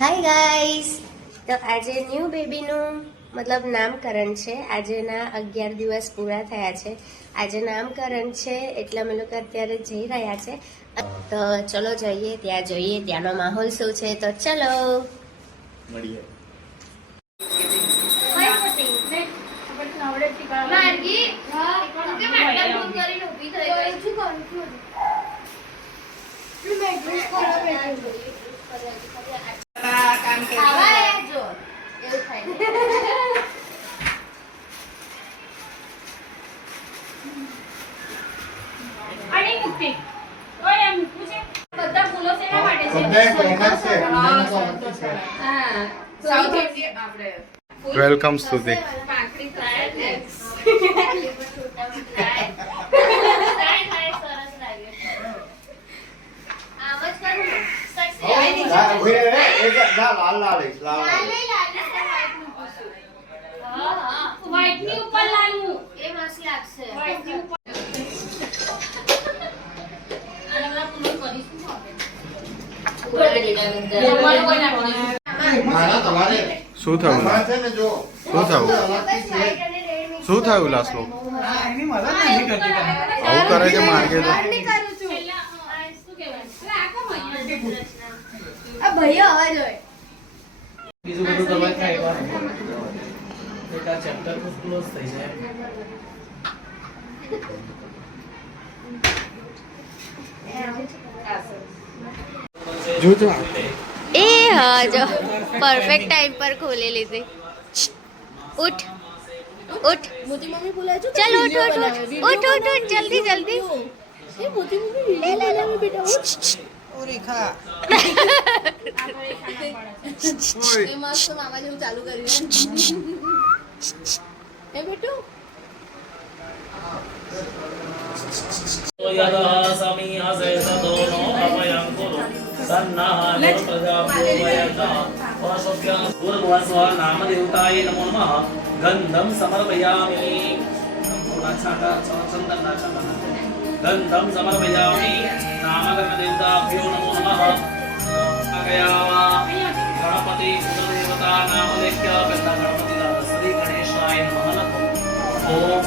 Hi guys, તો આજે new બેબીનું મતલબ નામકરણ છે. આજેના 11 દિવસ પૂરા થયા છે. આજે નામકરણ છે એટલે અમે લોકો અત્યારે જઈ રહ્યા છે. તો ચલો જઈએ, ત્યાં જોઈએ ત્યાંનો માહોલ શું છે. તો ચલો મળીએ. વેલકમ સ્તુતિ. શું થયું? શું થયું લાસલો? આવું કરે છે માર્ગે તો. બીજું બધું દવા થાય એક આ ચેપ્ટર ક્લોઝ થઈ જાય. જોજો એ હા, જો પરફેક્ટ ટાઈમ પર ખોલી લીધી. ઉઠ ઉઠ, મોતી મમ્મી બોલાય છે. ચાલ ઉઠ ઉઠ ઉઠ ઉઠ ઉઠ, જલ્દી જલ્દી. એ મોતી મમ્મી લે લે લે બેટા ઉઠ. ઓ રેખા એ મસ્ત મામા જેવું ચાલુ કર્યું એ બેટુ યદા સમી હસે સદોનો અભયં કુરુ સન્નાહ પ્રજાભ્યો વયજા પૂર્વસ્વ નામ દેવતાય નમો નમઃ ગંધમ સમર્પયામિ. થોડા છાંટા ચંદનના છાંટા ગંધમ સમર્પયામિ. નામગણ દેવતાભ્યો નમો નમઃ. આગયાવા ગણપતિ કુલદેવતા નામ લેખ્ય પહેલા ગણપતિ દાદા શ્રી ગણેશાય નમઃ. ઓમ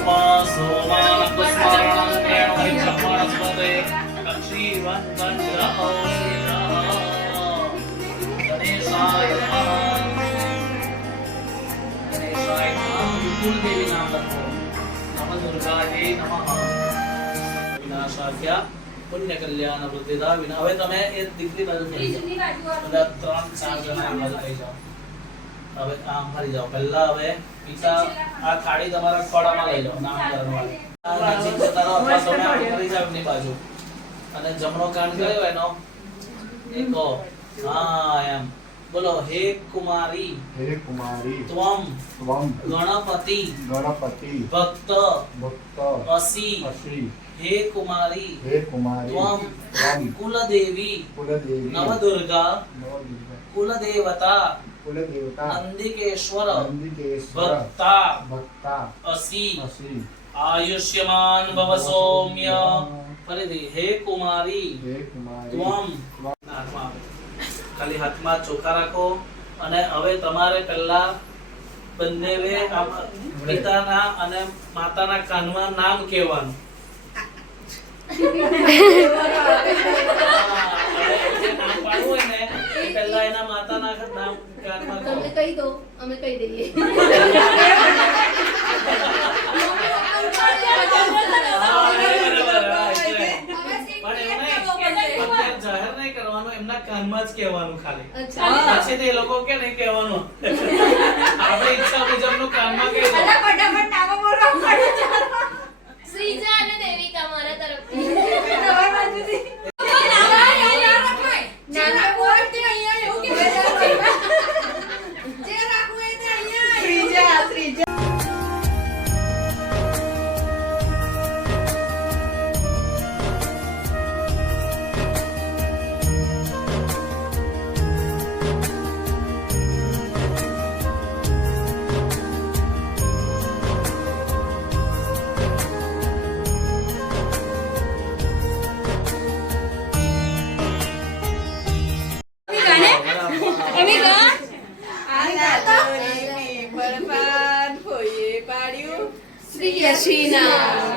સોમાન પુષ્પારણં પ્રેણો ચક્રસ્પતે કક્ષીવંતં ગણેશાય નમઃ. ગણેશાય નમઃ. કુલદેવી નામ લખો. નમ દુર્ગાય નમઃ. વિનાશાખ્યા પુણ્ય કલ્યાણ વૃદ્ધિદા વિના. હવે તમે એ દીકરી બાજુ થઈ જાઓ. બધા 3-4 જણા એ બાજુ થઈ જાઓ. હવે આમ ફરી જાઓ. પહેલા હવે પિતા આ થાળી તમારા ખોળામાં લઈ જાઓ. નામકરણ વાળી આ નજીક જતાનો અથવા તમે આમ ફરી જાઓ એમની બાજુ અને જમણો કાન ગયો એનો એકો હા એમ બોલો. હે કુમારી હે કુમારી ત્વમ ત્વમ ગણપતિ ગણપતિ ભક્ત ભક્ત અસી. અસી. હે કુમારી હે કુમારી ત્વમ ત્વમ કુલદેવી કુલદેવી નવદુર્ગા નવદુર્ગા કુલદેવતા કુલદેવતા નંદિકેશ્વર નંદિકેશ્વર ભક્તા ભક્તા અસી. અસી. આયુષ્યમાન ભવ સૌમ્ય. ફરીથી હે કુમારી હે કુમારી ત્વમ. હાથમાં ખાલી હાથમાં ચોખા રાખો અને હવે તમારે પહેલા બંનેવે પિતાના અને માતાના કાનમાં નામ કહેવાનું. નામ પાડવું હોય ને એ પહેલા એના માતાના નામ કાનમાં કહો. તમને કહી દો અમે કહી દઈએ જાહેર નહીં કરવાનું, એમના કાનમાં જ કહેવાનું ખાલી. અચ્છા પછી એ લોકો કે નહીં કહેવાનું. આપણી ઈચ્છા મુજબનું કાનમાં કહી દો. શ્રીજા અને દેવિકા મારા તરફથી. યશવીના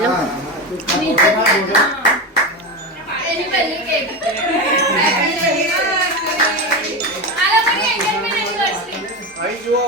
હા એની પહેલી કેક અહીં જુઓ